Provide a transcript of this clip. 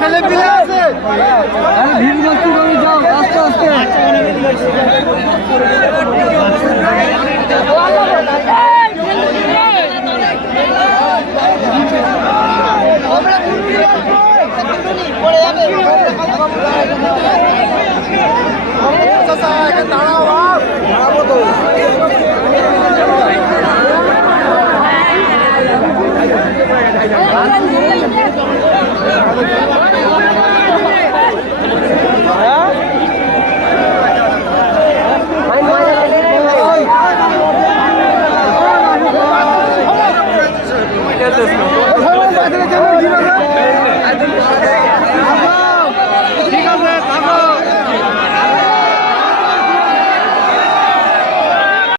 ছেলে পিলে আছে আরে ভিড় করছি তুমি যাও আস্তে আস্তে